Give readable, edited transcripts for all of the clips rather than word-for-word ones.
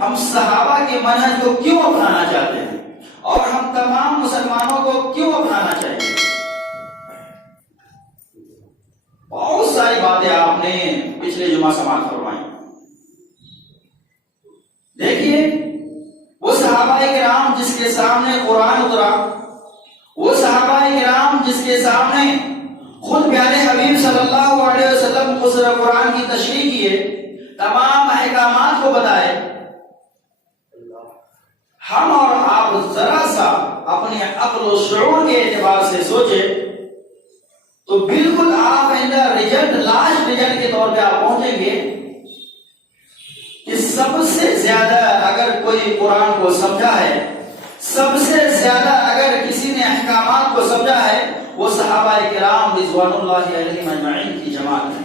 ہم صحابہ کے منہج کو کیوں اپنانا چاہتے ہیں اور ہم تمام مسلمانوں کو کیوں اپنانا چاہیے؟ بہت ساری باتیں آپ نے پچھلے جمعہ سماعت فرمائی. دیکھیے وہ صحابہ کرام جس کے سامنے قرآن اترا، وہ صحابہ کرام جس کے سامنے خود پیارے حبیب صلی اللہ علیہ وسلم اس قرآن کی تشریح کیے، تمام احکامات کو بتائے. ہم اور آپ ذرا سا اپنے عقل و شعور کے اعتبار سے سوچے تو بالکل آپ لاسٹ رجلٹ کے طور پہ آپ پہنچیں گے کہ سب سے زیادہ اگر کوئی قرآن کو سمجھا ہے، سب سے زیادہ اگر کسی نے احکامات کو سمجھا ہے، وہ صحابہ کرام رضوان اللہ علیہم اجمعین کی جماعت ہے.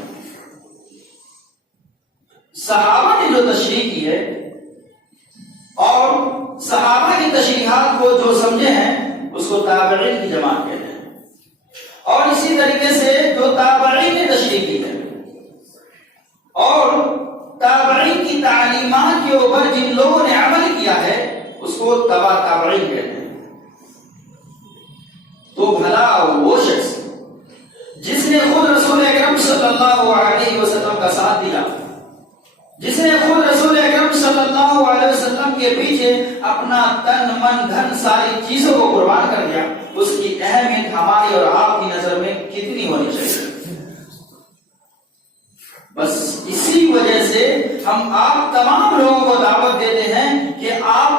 صحابہ نے جو تشریح کی ہے اور صحابہ کی تشریحات کو جو سمجھے ہیں اس کو تابعین کی جماعت کہتے ہیں. اور اسی طریقے سے جو تابعین نے تشریح کی ہے اور تابعین کی تعلیمات کے اوپر جن لوگوں نے عمل کیا ہے اس کو تبع تابعین کہتے ہیں. تو بھلا وہ شخص جس نے خود رسول اکرم صلی اللہ علیہ وسلم کا ساتھ دیا، جس نے خود رسول اکرم صلی اللہ علیہ وسلم کے پیچھے اپنا تن من دھن ساری چیزوں کو قربان کر دیا، اس کی اہمیت ہماری اور آپ کی نظر میں کتنی ہونی چاہیے؟ بس اسی وجہ سے ہم آپ تمام لوگوں کو دعوت دیتے ہیں کہ آپ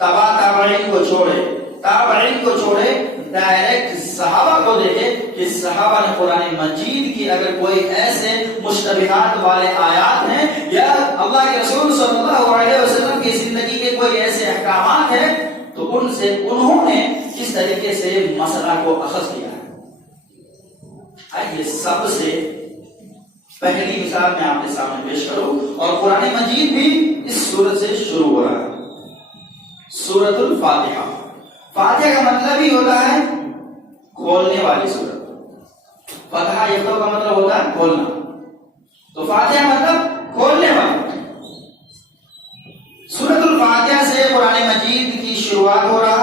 تابعین کو چھوڑے ڈائریکٹ صحابہ کو دیکھیں کہ صحابہ نے قرآن مجید کی اگر کوئی ایسے مشتبہات والے آیات ہیں یا اللہ کے رسول صلی اللہ علیہ وسلم کی زندگی کے کوئی ایسے احکامات ہیں تو ان سے انہوں نے کس طریقے سے مسئلہ کو اخذ کیا ہے. آئیے سب سے پہلی مثال میں آپ کے سامنے پیش کروں اور قرآن مجید بھی اس سورت سے شروع ہو رہا ہے. سورۃ الفاتحہ. فاتحہ کا مطلب ہی ہوتا ہے کھولنے والی سورت. فتح یفتح کا مطلب ہوتا ہے کھولنا، تو فاتحہ مطلب کھولنے والی. سورۃ الفاتحہ سے قرآن مجید کی شروعات ہو رہا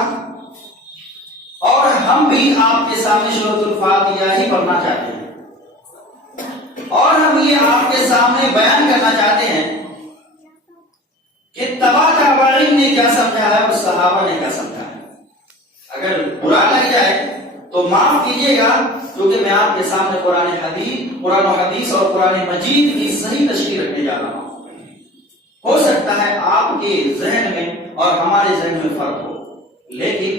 اور ہم بھی آپ کے سامنے سورۃ الفاتحہ ہی پڑھنا چاہتے ہیں اور ہم یہ آپ کے سامنے بیان کرنا چاہتے ہیں کہ تبع تابعین نے کیا سمجھا ہے اور صحابہ نے کیا سمجھا ہے. اگر برا لگ جائے تو معاف کیجیے گا کیونکہ میں آپ کے سامنے قرآن و حدیث اور قرآن مجید کی صحیح تشریح رکھنے جا رہا ہوں. ہو سکتا ہے آپ کے ذہن میں اور ہمارے ذہن میں فرق ہو، لیکن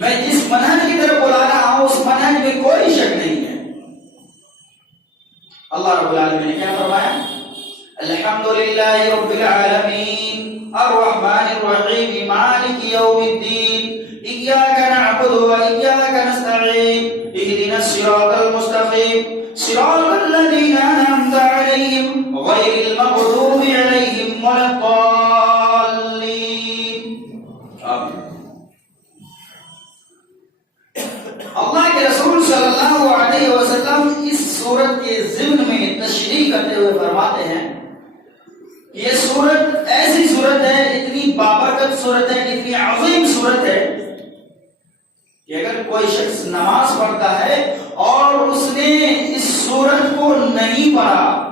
میں جس منہج کی طرف بلا رہا ہوں اس منہج میں کوئی شک نہیں ہے. اللہ رب العالمین نے کیا فرمایا؟ الحمدللہ رب العالمین الرحمن الرحیم مالک یوم الدین ایاک نعبد و ایاک نستعین اهدنا الصراط المستقیم صراط الذین انعمت علیہم غیر المغضوب علیہم ولا الضالین. اللہ کے رسول صلی اللہ علیہ وسلم اس سورت کے ضمن میں تشریح کرتے ہوئے فرماتے ہیں یہ سورت ایسی سورت ہے، اتنی بابرکت سورت ہے، اتنی عظیم سورت ہے کہ اگر کوئی شخص نماز پڑھتا ہے اور اس نے اس سورت کو نہیں پڑھا،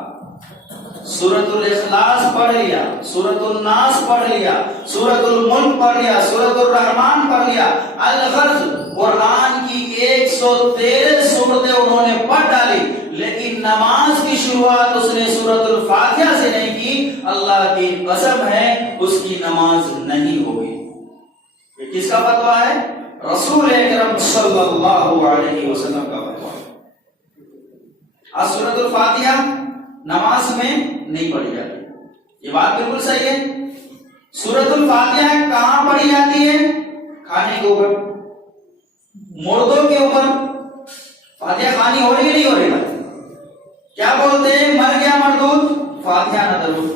سورۃ الاخلاص پڑھ لیا، سورۃ الناس پڑھ لیا، سورۃ الملک پڑھ لیا، سورۃ الرحمن پڑھ لیا، الغرض قرآن کی 113 صورتیں انہوں نے پڑھ ڈالی، لیکن نماز کی شروعات اس نے سورۃ الفاتحہ سے نہیں کی، اللہ کی قسم ہے اس کی نماز نہیں ہوگی. یہ کس کا فتویٰ ہے؟ رسول اکرم صلی اللہ علیہ وسلم کا فتویٰ. سورۃ الفاتحہ نماز میں نہیں پڑھی جاتی، یہ بات بالکل صحیح ہے. سورۃ الفاتحہ کہاں پڑھی جاتی ہے؟ کھانے کے اوپر، مردوں کے اوپر. فاتحہ خوانی ہو رہی ہے نہیں ہو رہی؟ کیا بولتے ہیں؟ مر گیا مردود فاتحہ نہ درود.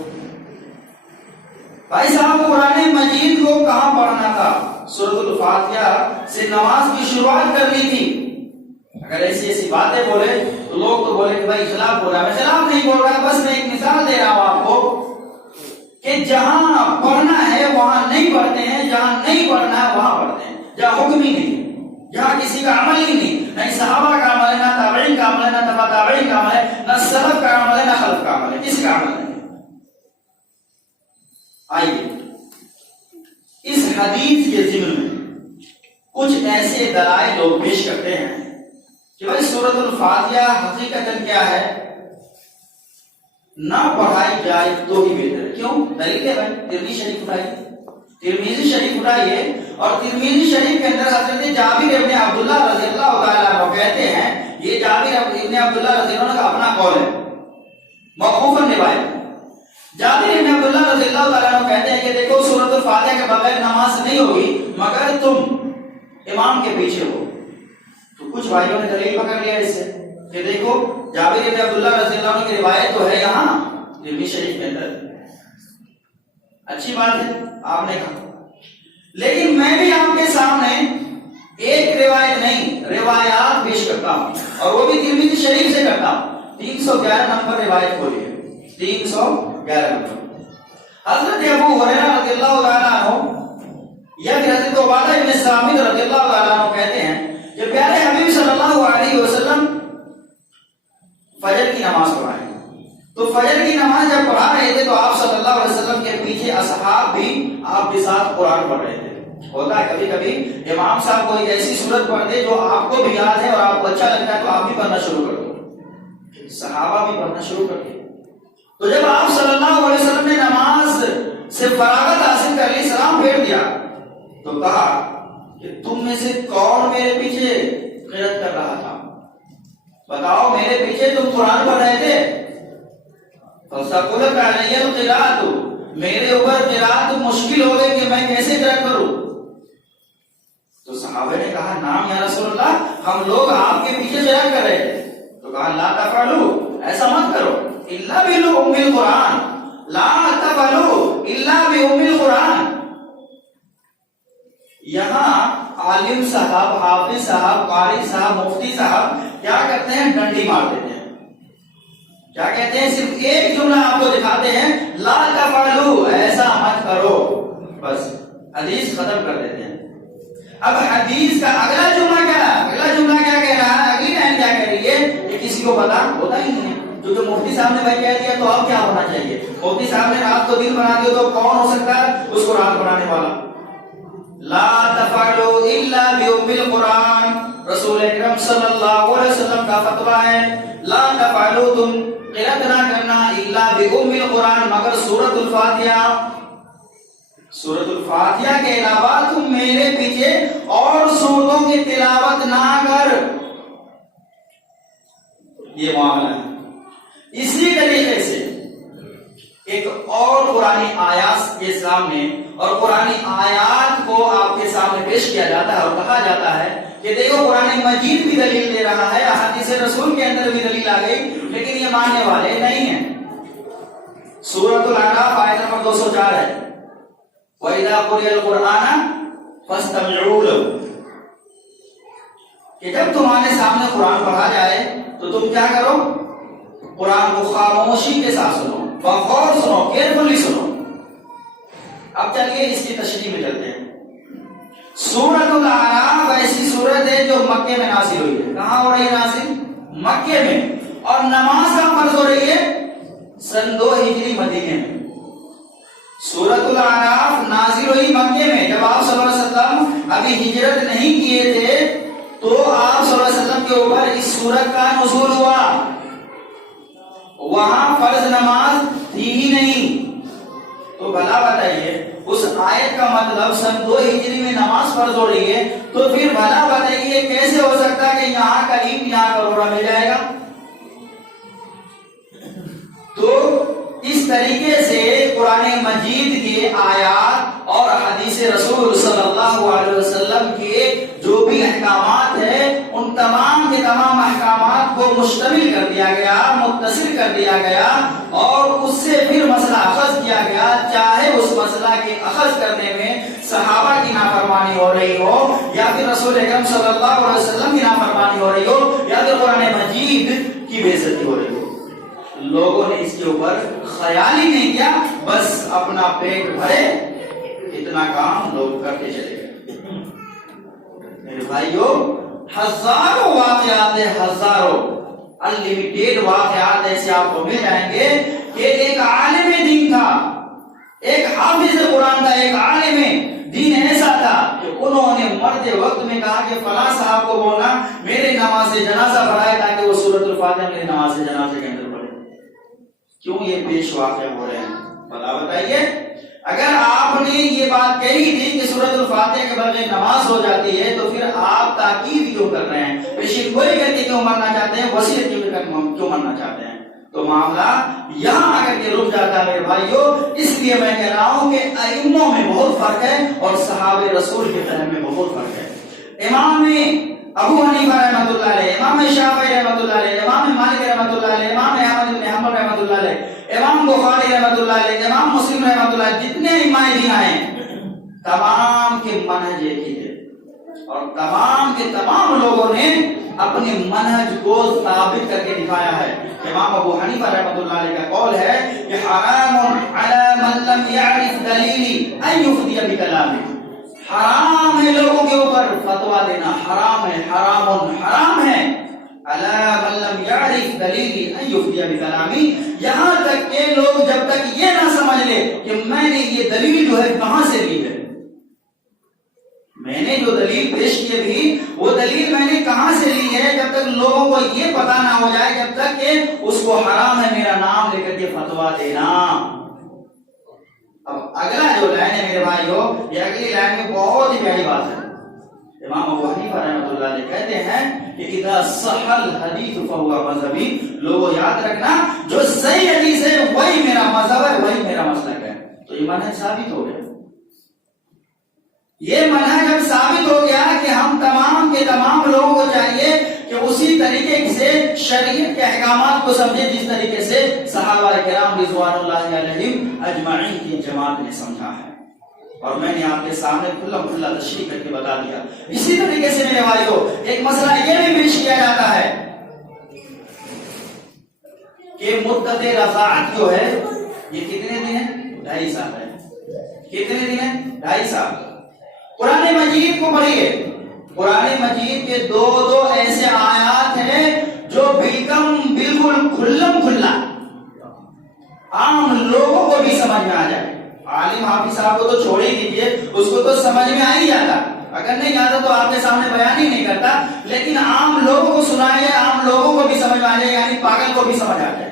بھائی صاحب قرآن مجید کو کہاں پڑھنا تھا؟ سورۃ الفاتحہ سے نماز کی شروعات کرنی تھی. اگر ایسی باتیں بولے تو لوگ تو بولے کہ بھائی خلاف بول رہا ہے. میں خلاف نہیں بول رہا، بس میں ایک مثال دے رہا ہوں آپ کو کہ جہاں پڑھنا ہے وہاں نہیں پڑھتے ہیں، جہاں نہیں پڑھنا ہے وہاں پڑھتے ہیں، جہاں حکم ہی نہیں، جہاں کسی کا عمل ہی نہیں صحابہ کا عمل ہے، نہ تابعین کا عمل ہے، نہ تبع تابعین کا عمل ہے، نہ سلف کا عمل ہے، نہ خلف کا عمل ہے، کسی کا عمل نہیں۔ آئیے اس حدیث کے ضمن میں کچھ ایسے دلائل لوگ پیش کرتے ہیں کہ بھائی سورۃ الفاتحہ حقیقتاً کیا ہے، نہ پڑھائی جائے تو ہی بہتر ہے۔ کیوں؟ دلیل ہے بھائی، ترمذی شریف اٹھائیے، ترمذی شریف اٹھائیے، اور ترمذی شریف کے اندر حضرت جابر ابن عبداللہ رضی اللہ تعالیٰ عنہ کہتے ہیں، یہ جابر ابن عبداللہ رضی اللہ عنہ کا اپنا قول ہے، موقوفاً روایت۔ جابر ابن عبداللہ رضی اللہ تعالیٰ عنہ کہتے ہیں کہ دیکھو سورۃ الفاتحہ کے بغیر نماز نہیں ہوگی مگر تم امام کے پیچھے ہو۔ تو کچھ بھائیوں نے دلیل پکڑ لیا اس سے کہ دیکھو جابر ابن عبداللہ رضی اللہ عنہ کی روایت تو ہے یہاں ترمذی شریف کے اندر، اچھی بات ہے آپ نے کہا، لیکن میں بھی آپ کے سامنے ایک روایت نہیں روایات پیش کرتا ہوں، اور وہ بھی ترمذی شریف سے کرتا ہوں۔ 311 نمبر روایت کھولیے، 311 نمبر۔ حضرت ابو ہریرہ رضی اللہ تعالیٰ عنہ یا پھر حضرت عبادہ بن صامت رضی اللہ تعالیٰ عنہ کہتے ہیں کہ پیارے حبیب صلی اللہ علیہ وسلم فجر کی نماز پڑھائیں، تو فجر کی نماز جب پڑھا رہے تھے تو آپ صلی اللہ علیہ وسلم کے پیچھے اصحاب بھی آپ کے ساتھ قرآن پڑھ رہے تھے۔ ہوتا ہے کبھی کبھی امام صاحب کوئی ایسی سورت پڑھ دے جو آپ کو بھی یاد ہے اور آپ کو اچھا لگتا ہے تو آپ بھی پڑھنا شروع کر دو، صحابہ بھی پڑھنا شروع کر دیں۔ تو جب آپ صلی اللہ علیہ وسلم نے نماز سے فراغت حاصل کر لی، سلام پھیر دیا، تو کہا کہ تم میں سے کون میرے پیچھے قرات کر رہا تھا؟ بتاؤ میرے پیچھے تم قرآن پڑھ رہے تھے؟ فَثَقُلَتْ عَلَيَّ الْقِرَاءَةُ، میرے اوپر قرات مشکل ہو گئی کہ میں کیسے قرات کروں؟ تو صحابہ نے کہا نام یا رسول اللہ، ہم لوگ آپ کے پیچھے قرات کر رہے تھے۔ تو کہا لا تفعلوا، ایسا مت کرو، الا بأم القرآن، لا تفعلوا الا بأم القرآن۔ یہاں عالم صاحب، حافظ صاحب، قاری صاحب، مفتی صاحب کیا کرتے ہیں؟ ڈنڈی مار دیتے ہیں۔ کیا کہتے ہیں؟ صرف ایک جملہ آپ کو دکھاتے ہیں، لا تفعلوا، ایسا مت کرو، بس حدیث ختم کر دیتے ہیں۔ اب حدیث کا اگلا جملہ کیا کہہ رہا ہے، اگلی لائن کیا کہہ رہی ہے، یہ کسی کو پتا ہوتا ہی نہیں ہے۔ جو مفتی صاحب نے بھائی کہہ دیا تو اب کیا ہونا چاہیے؟ مفتی صاحب نے رات کو دن بنا دیا تو کون ہو سکتا ہے اس کو رات بنانے والا؟ لا تفعلوا الا بأم القرآن، رسول اکرم صلی اللہ علیہ وسلم کا فتویٰ ہے، لا تفعلوا، تم قرات نہ کرنا، الا بأم القرآن، مگر سورۃ الفاتحہ، سورۃ الفاتحہ کے علاوہ تم میرے پیچھے اور سورتوں کی تلاوت نہ کر۔ یہ معاملہ ہے۔ اسی طریقے سے ایک اور قرآنی آیات کے سامنے، اور قرآنی آیات کو آپ کے سامنے پیش کیا جاتا ہے اور کہا جاتا ہے کہ دیکھو قرآن مجید بھی دلیل دے رہا ہے، حدیث رسول کے اندر بھی دلیل آ گئی، لیکن یہ ماننے والے نہیں ہیں۔ سورۃ الاعراف آیت نمبر 204 ہے، وَإِذَا قُرِئَ الْقُرْآنَ فَاسْتَمِعُوا لَهُ، کہ جب تمہارے سامنے قرآن پڑھا جائے تو تم کیا کرو؟ قرآن کو خاموشی کے ساتھ سنو، بغور سنو، کیئرفلی سنو۔ اب چلیے اس کی تشریح میں چلتے ہیں۔ سورۃ الاعراف ایسی سورت ہے جو مکے میں نازل ہوئی ہے۔ کہاں ہو رہی ہے نازل؟ مکے میں، اور نماز کا فرض ہو رہی ہے سن 2 ہجری مدینے میں۔ سورۃ الاعراف نازل ہوئی مکے میں، جب آپ صلی اللہ علیہ وسلم ابھی ہجرت نہیں کیے تھے تو آپ صلی اللہ علیہ وسلم کے اوپر اس سورت کا نزول ہوا۔ وہاں فرض نماز تھی ہی نہیں، تو بھلا بتائیے اس آیت کا مطلب سن 2 ہجری میں نماز فرض ہو رہی ہے، تو پھر بھلا بتائیے کیسے ہو سکتا ہے کہ یہاں کا اینٹ یہاں کا روڑا مل جائے گا؟ تو اس طریقے سے قرآن مجید کے آیات اور حدیث رسول صلی اللہ علیہ وسلم کے جو بھی احکامات ہیں ان تمام کے تمام احکامات کو مشتمل کر دیا گیا، متصل کر دیا گیا، اور اس سے پھر مسئلہ اخذ کیا گیا، چاہے اس مسئلہ کے اخذ کرنے میں صحابہ کی نافرمانی ہو رہی ہو، یا پھر رسول اکرم صلی اللہ علیہ وسلم کی نافرمانی ہو رہی ہو، یا پھر قرآن مجید کی بے عزتی ہو رہی ہو۔ لوگوں نے اس کے اوپر خیال ہی نہیں کیا، بس اپنا پیٹ بھرے اتنا کام لوگ کرتے چلے گئے۔ میرے بھائیو، ہزاروں واقعات ہیں، ہزاروں انلمیٹیڈ واقعات ایسے آپ کو مل جائیں گے کہ ایک عالم دین تھا، ایک حافظ قرآن کا، ایک عالم دین ایسا تھا کہ انہوں نے مرتے وقت میں کہا کہ فلاں صاحب کو بولنا میرے نماز جنازہ پڑھائے تاکہ وہ سورۃ الفاتحہ میرے نماز جنازے کے اندر پڑھے۔ کیوں یہ پیش واقع ہو رہے ہیں بتائیے؟ اگر آپ نے یہ بات کہی تھی کہ سورۃ الفاتحہ کے بغیر نماز ہو جاتی ہے تو پھر آپ تاکید کیوں کر رہے ہیں؟ پیشین گوئی کر کے کیوں مرنا چاہتے ہیں؟ وصیت کیوں مرنا چاہتے ہیں؟ تو معاملہ یہاں آ کر کے رک جاتا ہے میرے بھائیوں۔ اس لیے میں کہہ رہا ہوں کہ ائموں میں بہت فرق ہے اور صحابہ رسول کے فہم میں بہت فرق ہے۔ امام ابو حنیفہ رحمۃ اللہ علیہ، امام شافعی رحمۃ اللہ علیہ، امام مالک رحمۃ اللہ علیہ، امام احمد بن حنبل رحمۃ اللہ علیہ، امام بخاری رحمۃ اللہ علیہ، امام مسلم رحمۃ اللہ علیہ، جتنے ائمہ دین ہیں تمام کے منہج ایک ہی ہے اور تمام کے تمام لوگوں نے اپنے منہج کو ثابت کر کے دکھایا ہے۔ امام ابو حنیفہ رحمۃ اللہ علیہ کا قول ہے کہ حرام علی من لم یعرف دلیلی ان یفتی بکلامہ، حرام ہے لوگوں کے اوپر فتویٰ دینا، حرام ہے، حرام ہے علی من لم یعرف دلیلی ان یفتی بکلامہ، یہاں تک کہ لوگ جب تک یہ نہ سمجھ لے کہ میں نے یہ دلیل جو ہے کہاں سے لی ہے، میں نے جو دلیل پیش کی بھی وہ دلیل میں نے کہاں سے لی ہے، جب تک لوگوں کو یہ پتا نہ ہو جائے، جب تک کہ اس کو حرام ہے میرا نام لے کر کے فتویٰ دینا۔ اب اگلا جو لائن ہے میرے بھائیو، یہ اگلی لائن میں بہت ہی پیاری بات ہے۔ امام ابو حنیفہ رحمۃ اللہ علیہ کہتے ہیں کہ اذا صح الحدیث فهو مذہبی، لوگوں یاد رکھنا جو صحیح حدیث ہے وہی میرا مذہب ہے، وہی میرا مسلک ہے۔ تو یہ منہج ثابت ہو گیا، یہ منہج اب ثابت ہو گیا کہ ہم تمام کے تمام لوگوں کو چاہیے کہ اسی طریقے سے شریعت کے احکامات کو سمجھے جس طریقے سے صحابہ کرام رضوان اللہ علیہم اجمعین کی جماعت نے سمجھا ہے، اور میں نے آپ کے سامنے کھلا کھلا تشریح کر کے بتا دیا۔ اسی طریقے سے میرے بھائیوں ایک مسئلہ یہ بھی پیش کیا جاتا ہے کہ مدت رضاعت جو ہے یہ کتنے دن ہے؟ 2.5 سال ہے۔ کتنے دن ہے؟ 2.5 سال۔ قرآن مجید کو پڑھیے، قرآن مجید کے دو ایسے آیات ہیں جو بالکل کھلم کھلا عام لوگوں کو بھی سمجھ میں آ جائے۔ عالم حافظ صاحب کو تو چھوڑ ہی دیجیے، اس کو تو سمجھ میں آ ہی جاتا، اگر نہیں آتا تو آپ کے سامنے بیان ہی نہیں کرتا، لیکن عام لوگوں کو سنائے، عام لوگوں کو بھی سمجھ میں آ جائے، یعنی پاگل کو بھی سمجھ آ جائے۔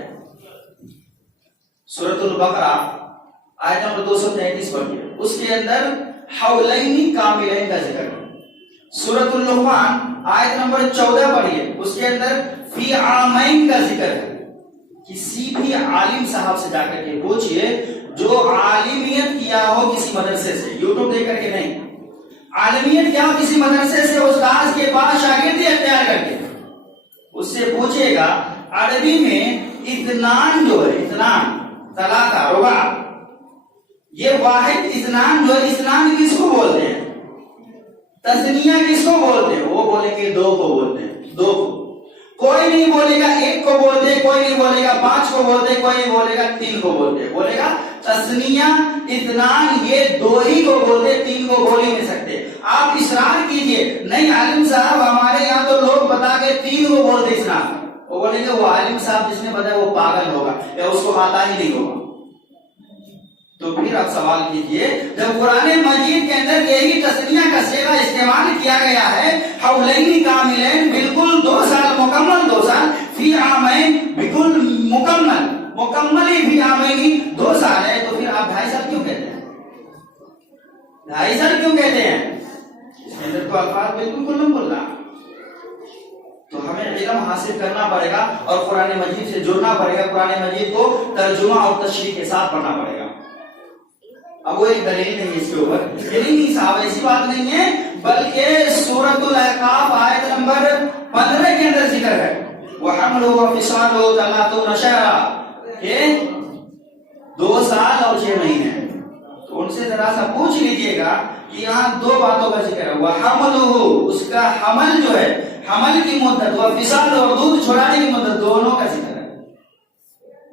سورۃ البقرہ آیت نمبر 233 پڑھیے، اس کے اندر حولین کاملین کا ذکر ہے۔ سورۃ اللقمان آیت نمبر 14 پڑھیے، اس کے اندر فی عامین کا ذکر ہے۔ کسی بھی عالم صاحب سے جا کر کے پوچھئے جو عالمیت کیا ہو کسی مدرسے سے، یوٹیوب دیکھ کر کے نہیں، عالمیت کیا ہو کسی مدرسے سے، استاذ کے پاس شاگردی اختیار کر کے، اس سے پوچھے گا عربی میں اثنان جو ہے، اثنان ثلاثہ رباع، یہ واحد اثنان جو ہے، اثنان کس کو بولتے ہیں؟ تثنیہ کس کو بولتے ہیں؟ وہ بولیں گے 2 کو بولتے ہیں، 2 کو۔ کوئی نہیں بولے گا 1 کو بولتے، کوئی نہیں بولے گا 5 کو بولتے، کوئی نہیں بولے گا 3 کو بولتے، بولے گا تثنیہ اثنان، یہ 2 ہی کو بولتے، 3 کو بول ہی نہیں سکتے۔ آپ اصرار کیجئے نہیں عالم صاحب ہمارے یہاں تو لوگ بتا کے 3 کو بولتے اثنان، وہ بولیں گے وہ عالم صاحب جس نے بتایا وہ پاگل ہوگا یا اس کو آتا ہی نہیں ہوگا۔ تو پھر آپ سوال کیجئے جب قرآن مجید کے اندر یہی تثنیہ کا صیغہ استعمال کیا گیا ہے، حولین کاملین، بالکل 2 سال مکمل، 2 سال، فی عامین، بالکل مکمل ہی فی عامین 2 سال ہے، تو پھر آپ 2.5 سال کیوں کہتے ہیں؟ 2.5 سال کیوں کہتے ہیں؟ اس کے اندر تو الفاظ بالکل کلم کلا۔ تو ہمیں علم حاصل کرنا پڑے گا اور قرآن مجید سے جڑنا پڑے گا، قرآن مجید کو ترجمہ اور تشریح کے ساتھ پڑھنا پڑے گا۔ اب وہ ایک دلیل نہیں اس کے اوپر، نہیں صاحب ایسی بات نہیں ہے، بلکہ سورۃ الاحقاف آیت نمبر 15 کے اندر ذکر ہے، وَحَمْلُهُ وَفِصَالُهُ 30 شهرًا، کہ 2 سال اور 6 مہینے۔ تو ان سے ذرا سا پوچھ لیجئے گا کہ یہاں 2 باتوں کا ذکر ہے، وَحَمْلُهُ، اس کا حمل جو ہے، حمل کی مدت، وَفِصَالُهُ، اور دودھ چھڑانے کی مدت، دونوں کا ذکر ہے۔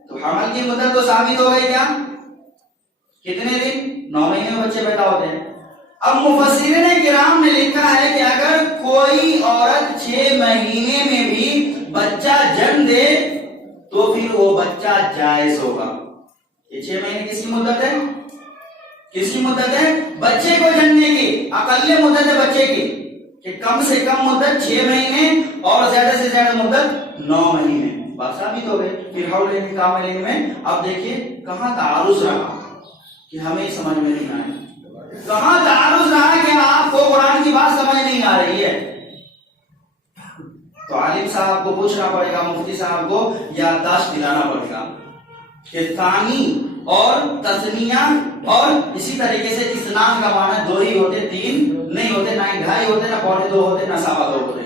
تو حمل کی مدت تو ثابت ہو گئی کیا؟ کتنے دن؟ 9 مہینے میں بچے پیدا ہوتے ہیں. اب مفسرین کرام نے لکھا ہے کہ اگر کوئی عورت 6 مہینے میں بھی بچہ جنم دے تو پھر وہ بچہ جائز ہوگا. یہ 6 مہینے کس کی مدت ہے؟ کس کی مدت ہے؟ بچے کو جننے کی اقل مدت ہے بچے کی، کہ کم سے کم مدت 6 مہینے اور زیادہ سے زیادہ مدت 9 مہینے. بات ثابت ہو گئی. پھر حول کاملین میں اب دیکھیے کہاں تعارض رہا کہ ہمیں سمجھ میں نہیں آیا. کہاں تعارض رہا کہ آپ کو قرآن کی بات سمجھ نہیں آ رہی ہے. تو عالم صاحب کو پوچھنا پڑے گا، مفتی صاحب کو یادداشت دلانا پڑے گا کہ ثانی اور تثنیہ اور اسی طریقے سے اسلام کا معنی 2 ہی ہوتے، 3 نہیں ہوتے، نہ 2.5 ہوتے، نہ 2.25 ہوتے، نہ 2.25 ہوتے.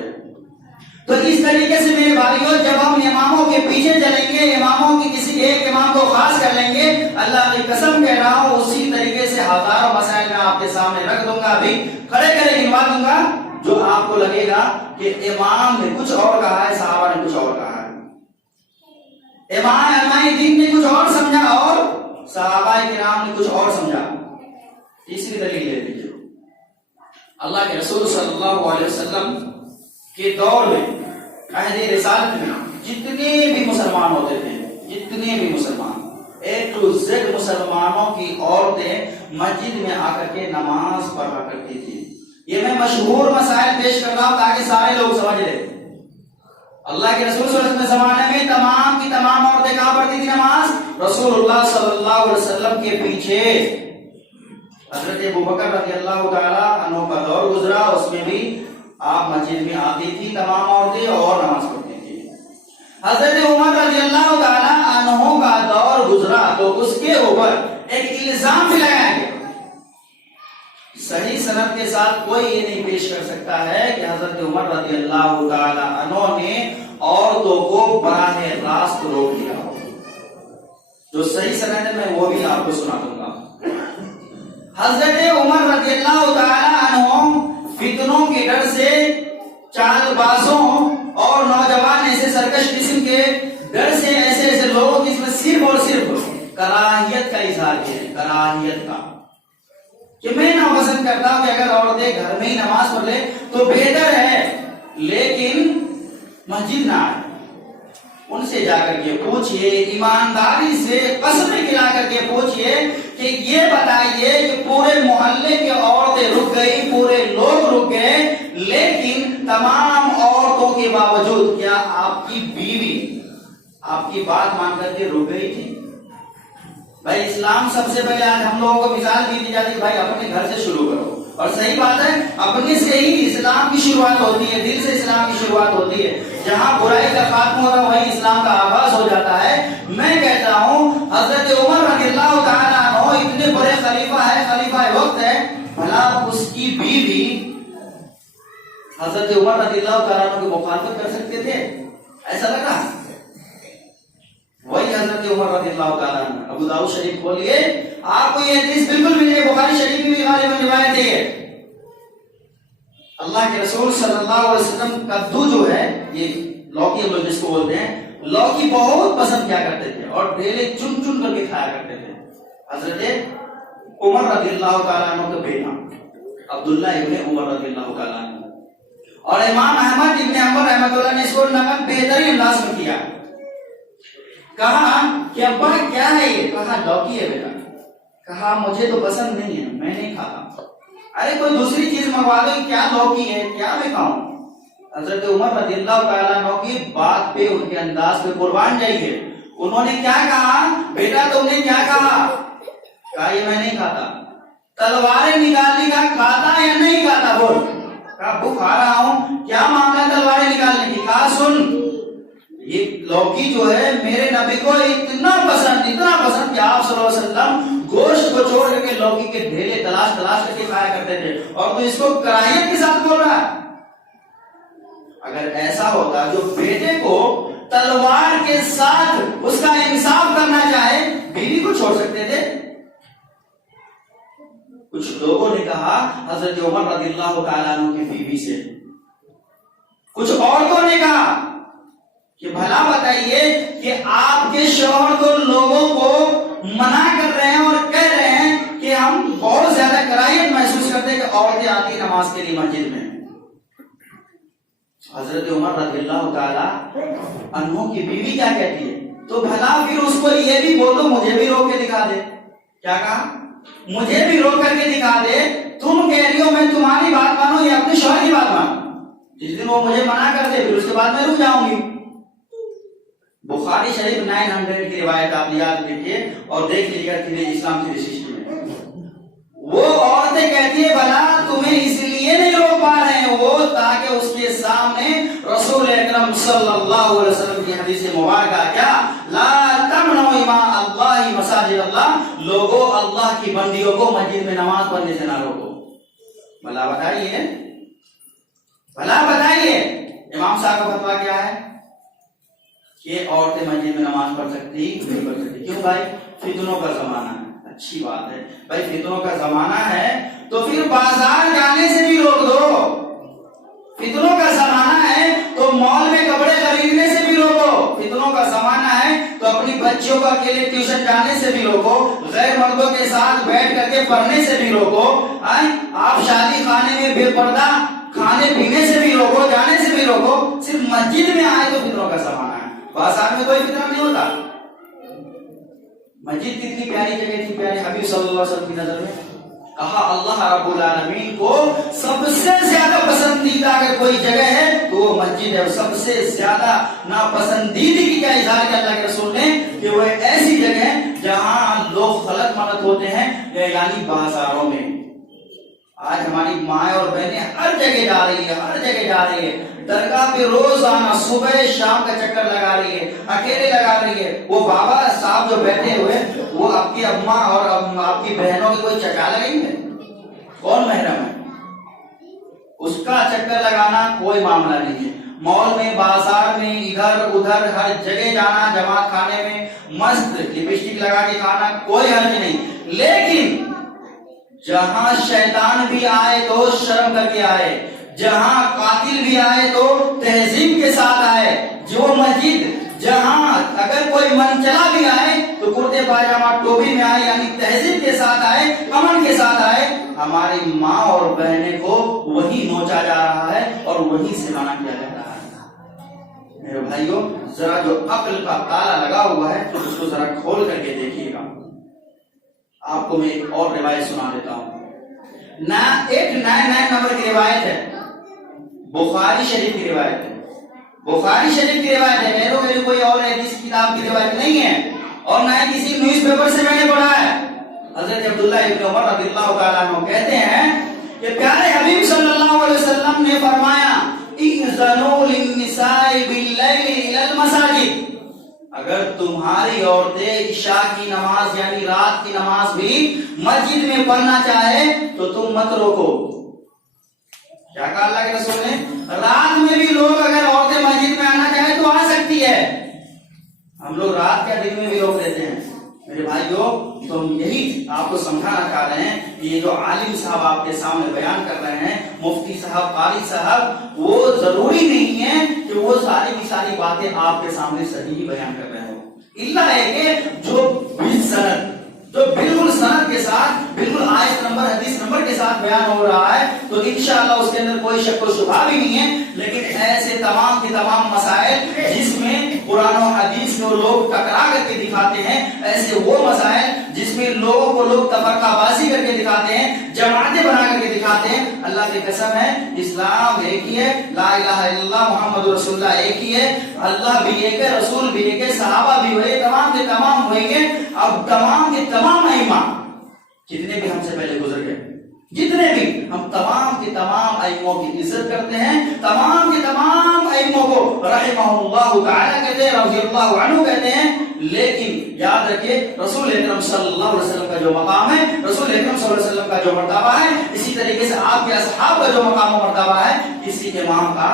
تو اس طریقے سے میرے بھائیوں جب ہم اماموں کے پیچھے چلیں گے، اماموں کی کسی ایک امام کو خاص کر لیں گے، اللہ کی قسم کہہ رہا ہوں اسی طریقے سے ہزاروں مسائل میں آپ کے سامنے رکھ دوں گا، ابھی کھڑے کرے گنوا دوں گا، جو آپ کو لگے گا کہ امام نے کچھ اور کہا ہے، صحابہ نے کچھ اور کہا ہے، امام دین نے کچھ اور سمجھا اور صحابہ کرام نے کچھ اور سمجھا. تیسری دلیل لے لیجیے. اللہ کے رسول صلی اللہ علیہ وسلم کے دور میں عہد رسالت میں جتنے بھی مسلمان ہوتے تھے، جتنے بھی مسلمان A to Z مسلمانوں کی عورتیں مسجد میں آ کر کے نماز پڑھا کرتی تھی. یہ میں مشہور مسائل پیش کر رہا ہوں تاکہ سارے لوگ سمجھ لیں. اللہ کے رسول صلی اللہ علیہ وسلم کے زمانے میں تمام کی تمام عورتیں کہاں پڑھتی تھی نماز؟ رسول اللہ صلی اللہ علیہ وسلم کے پیچھے. حضرت ابوبکر رضی اللہ تعالی عنہ کا دور گزرا، اس میں بھی آپ مسجد میں آتی تھی تمام عورتیں اور نماز پڑھتی تھی. حضرت عمر رضی اللہ تعالی عنہ کا دور گزرا تو اس کے اوپر ایک الزام بھی لگایا گیا. صحیح سند کے ساتھ کوئی یہ نہیں پیش کر سکتا ہے کہ حضرت عمر رضی اللہ تعالی عنہ نے عورتوں کو براہ راست روک دیا ہو. جو صحیح سند ہے میں وہ بھی آپ کو سنا دوں گا. حضرت عمر رضی اللہ تعالی عنہ فتنوں کے ڈر سے، چال بازوں اور نوجوان ایسے سرکش قسم کے ڈر سے ایسے ایسے لوگ جس میں صرف اور صرف کراہیت کا اظہار ہے، کراہیت کا، کہ میں ناپسند کرتا ہوں کہ اگر عورتیں گھر میں ہی نماز پڑھ لے تو بہتر ہے، لیکن مسجد نہ آئے. ان سے جا کر کے پوچھئے، ایمانداری سے قسمیں کھلا کر کے پوچھئے کہ یہ بتائیے کہ پورے محلے کی عورتیں رک گئی، پورے لوگ رک گئے، لیکن تمام عورتوں کے باوجود کیا آپ کی بیوی آپ کی بات مان کر کے رک گئی تھی؟ بھائی اسلام سب سے پہلے آج ہم لوگوں کو مثال دی جاتی ہے بھائی اپنے گھر سے شروع کرو، اور صحیح بات ہے اپنے سے ہی اسلام کی شروعات ہوتی ہے، دل سے اسلام کی شروعات ہوتی ہے. جہاں برائی کا خاتمہ ہوتا ہے وہیں اسلام کا آغاز ہو جاتا ہے. میں کہتا ہوں حضرت عمر رضی اللہ تعالیٰ عنہ اتنے بڑے خلیفہ ہے، خلیفہ وقت ہے، بھلا اس کی بیوی حضرت عمر رضی اللہ تعالیٰ عنہ کی مخالفت کر سکتے تھے؟ ایسا لگ رہا. وہی حضرت عمر رضی اللہ تعالیٰ عنہ. ابو داؤد شریف کھولیے، آپ کو یہ حدیث بالکل ملے گی، بخاری شریف میں بھی غالباً روایت ہے. اللہ کے رسول صلی اللہ علیہ وسلم کدو جو ہے، یہ لوکی ہم لوگ جس کو بولتے ہیں، لوکی بہت پسند کیا کرتے تھے اور ڈھیلے چن چن کر کے کھایا کرتے تھے. حضرت عمر رضی اللہ تعالیٰ عنہ کا بیٹا عبداللہ ابن عمر رضی اللہ تعالیٰ عنہ اور امام احمد ابن حنبل رحمۃ اللہ نے اس کو نقل بہترین انداز میں کیا. کہا کہ ابا کیا ہے یہ؟ کہا لوکی ہے بیٹا. کہا مجھے تو پسند نہیں ہے، میں نہیں کھاتا. ارے کوئی دوسری چیز منگوا دو، کیا لوکی ہے، کیا میں کھاؤں؟ حضرت عمر رضی اللہ تعالیٰ عنہ کی بات پہ، ان کے انداز پہ قربان جائیے. انہوں نے کیا کہا؟ بیٹا تم نے کیا کہا؟ کہا یہ میں نہیں کھاتا. تلواریں نکالنے کا کھاتا یا نہیں کھاتا؟ بول. کہا وہ کھا رہا ہوں. کیا معاملہ تلواریں نکالنے کی؟ کہا سن، یہ لوکی جو ہے میرے نبی کو اتنا پسند کہ آپ صلی اللہ علیہ وسلم گوشت کو چھوڑ کر کے لوکی کے ڈھیلے تلاش کر کے کھایا کرتے تھے، اور تو اس کو کراہیت کے ساتھ بول رہا ہے. اگر ایسا ہوتا جو بیٹے کو تلوار کے ساتھ اس کا انصاف کرنا چاہے، بیوی کو چھوڑ سکتے تھے. کچھ لوگوں نے کہا حضرت عمر رضی اللہ تعالیٰ عنہ کی بیوی سے. کچھ عورتوں نے کہا کہ بھلا بتائیے کہ آپ کے شوہر تو لوگوں کو منع کر رہے ہیں اور کہہ رہے ہیں کہ ہم بہت زیادہ کراہیت محسوس کرتے ہیں کہ عورتیں آتی نماز کے لیے مسجد میں. حضرت عمر رضی اللہ تعالی عنہ کی بیوی کیا کہتی ہے؟ تو بھلا پھر اس کو یہ بھی بولو مجھے بھی روک کے دکھا دے. کیا کہا؟ مجھے بھی روک کر کے دکھا دے. تم کہہ رہی ہو میں تمہاری بات مانوں یا اپنے شوہر کی بات مانوں؟ جس دن وہ مجھے منع کر دے پھر اس کے بعد میں رک جاؤں گی. بخاری شریف 900 کی روایت آپ یاد رکھیے اور دیکھ لیجیے گا اسلام کی رجسٹری میں. وہ عورتیں کہتی ہے بھلا تمہیں اس لیے نہیں روک پا رہے ہیں وہ تاکہ اس کے سامنے رسول اکرم صلی اللہ علیہ وسلم کی حدیث مبارکہ کیا لا تمنعوا اماء اللہ مساجد اللہ، لوگوں اللہ کی بندیوں کو مسجد میں نماز پڑھنے سے نہ روکو. بھلا بتائیے امام صاحب کا فتویٰ کیا ہے کہ عورتیں مسجد میں نماز پڑھ سکتی نہیں پڑھ سکتی. کیوں بھائی؟ فتنوں کا زمانہ ہے. اچھی بات ہے بھائی، فتنوں کا زمانہ ہے تو پھر بازار جانے سے بھی روک دو. فتنوں کا زمانہ ہے تو مال میں کپڑے خریدنے سے بھی روکو. فتنوں کا زمانہ ہے تو اپنی بچیوں کو اکیلے ٹیوشن جانے سے بھی روکو. غیر مردوں کے ساتھ بیٹھ کر کے پڑھنے سے بھی روکو. آپ شادی خانے میں بے پردہ کھانے پینے سے بھی روکو، جانے سے بھی روکو. صرف مسجد میں آئے تو فتنوں کا زمانہ ہے. بازار میں کوئی فتنہ نہیں ہوتا. مسجد کتنی پیاری جگہ تھی پیارے حبیب صلی اللہ علیہ وسلم کی نظر میں. کہا اللہ رب العالمین کو سب سے زیادہ پسندیدہ اگر کوئی جگہ ہے تو وہ مسجد ہے. سب سے زیادہ ناپسندیدگی کا اظہار کیا اللہ کے رسول نے کہ وہ ایسی جگہ ہے جہاں لوگ خلط ملط ہوتے ہیں، یعنی بازاروں میں. آج ہماری مائیں اور بہنیں ہر جگہ جا رہی ہے درگاہ پہ روزانہ صبح شام کا چکر لگا رہی ہے، اکیلے لگا رہی ہے. وہ بابا صاحب جو بیٹھے ہوئے وہ آپ کی اماں اور آپ کی بہنوں کی کوئی چچا لگیں گے؟ کون محرم ہے؟ اس کا چکر لگانا کوئی معاملہ نہیں ہے. مال میں بازار میں ادھر ادھر ہر جگہ جانا، جماعت کھانے میں مست لپسٹک لگا کے کھانا کوئی حرج نہیں. لیکن جہاں شیطان بھی آئے تو شرم کر کے آئے، جہاں قاتل بھی آئے تو تہذیب کے ساتھ آئے. جو مسجد جہاں اگر کوئی من چلا بھی آئے تو کرتے پاجامہ ٹوپی میں آئے، یعنی تہذیب کے ساتھ آئے، امن کے ساتھ آئے. ہماری ماں اور بہنیں کو وہی نوچا جا رہا ہے اور وہی سے منع کیا جا رہا ہے. میرے بھائیوں، ذرا جو عقل کا تالا لگا ہوا ہے تو اس کو ذرا کھول کر کے دیکھیے گا. آپ کو میں ایک اور روایت سنا دیتا ہوں. 899 نمبر کی روایت ہے، بخاری شریف کی روایت ہے. بخاری شریف کی روایت ہے. میرے کوئی اور حدیث کتاب کی روایت نہیں ہے اور نہ ہی کسی نیوز پیپر سے میں نے پڑھا ہے. حضرت عبداللہ ابن عمر رضی اللہ تعالیٰ عنہ کہتے ہیں کہ پیارے حبیب صلی اللہ علیہ وسلم نے فرمایا اِذَنُوا لِلنِّسَاءِ بِاللَّيْلِ إِلَى الْمَسَاجِدِ، اگر تمہاری عورتیں عشاء کی نماز یعنی رات کی نماز بھی مسجد میں پڑھنا چاہے تو تم مت روکو. کیا کہا اللہ کے رسول نے؟ رات میں بھی لوگ اگر عورتیں مسجد میں آنا چاہے تو آ سکتی ہے. ہم لوگ رات کے دن میں بھی روک دیتے ہیں. میرے بھائیوں، تو ہم یہی آپ کو سمجھانا چاہ رہے ہیں کہ یہ جو عالم صاحب آپ کے سامنے بیان کر رہے ہیں، مفتی صاحب، قاری صاحب، وہ ضروری نہیں ہے کہ وہ ساری کی ساری باتیں آپ کے سامنے صحیح بیان کر رہے ہوں. اللہ ہے کہ جو بالکل سند کے ساتھ، بالکل آیت نمبر حدیث نمبر کے ساتھ بیان ہو رہا ہے تو انشاءاللہ اس کے اندر کوئی شک و شبہ بھی نہیں ہے. لیکن ایسے تمام کے تمام مسائل جس میں قرآن و حدیث میں لوگ ٹکرا کر کے دکھاتے ہیں، ایسے وہ مسائل جس میں لوگوں کو لوگ تفرقہ بازی کر کے دکھاتے ہیں، جماعتیں بنا کر کے دکھاتے ہیں. اللہ کی قسم ہے اسلام ایک ہی ہے، لا الہ الا اللہ محمد رسول اللہ ایک ہی ہے. اللہ بھی ایک ہے، رسول بھی ایک ہے، صحابہ بھی ہوئے، تمام کے تمام ہوئیں گے. اب تمام کے تمام ائمہ جتنے بھی ہم سے پہلے گزر گئے، جتنے بھی، ہم تمام کے تمام ائموں کی عزت کرتے ہیں. تمام کے تمام ائموں کو رحمہ اللہ تعالی کہتے ہیں، رضی اللہ عنہ کہتے ہیں. لیکن یاد رکھیے رسول اکرم صلی اللہ علیہ وسلم کا جو مقام ہے، رسول اکرم صلی اللہ علیہ وسلم کا جو مرتبہ ہے، اسی طریقے سے آپ کے اصحاب کا جو مقام و مرتبہ ہے، کسی کے امام کا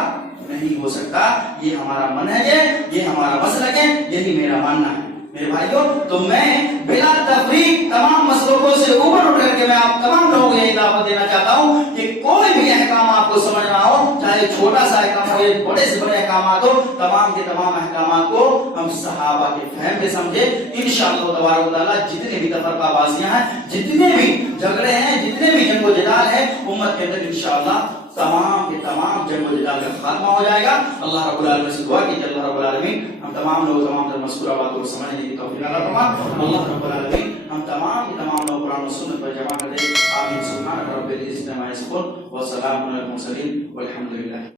نہیں ہو سکتا. یہ ہمارا منہج ہے، یہ ہمارا مسلک ہے، یہی میرا ماننا ہے. میرے بھائیوں، تو میں بلا تفریق تمام مسلکوں سے اوپر اٹھ کر کے میں آپ تمام لوگوں کو یہی دعوت دینا چاہتا ہوں کہ کوئی بھی احکام آپ کو سمجھنا ہو، چاہے چھوٹا سا احکام ہو ہمارے بڑے سے بڑے احکامات ہو، تمام کے تمام احکامات کو ہم صحابہ کے فہم کے سمجھے. انشاءاللہ تبارک و تعالیٰ جتنے بھی تفرقہ بازیاں ہیں، جتنے بھی جھگڑے ہیں، جتنے بھی جنگ و جدال ہے امت کے اندر، انشاءاللہ تمام کے تمام جنگ و جدال کا خاتمہ ہو جائے گا. اللہ رب العالمین سے دعا کیجیے اللہ رب العالمین ہم تمام لوگ تمام تر مذکورہ باتوں کو سمجھنے کی توفیق عطا فرمائے. اللہ رب العالمین ہم تمام کے تمام لوگ قرآن و سنت پر جمع کر دے. آمین. سبحان رب العزت عما یصفون وسلام علی المرسلین والحمد للہ.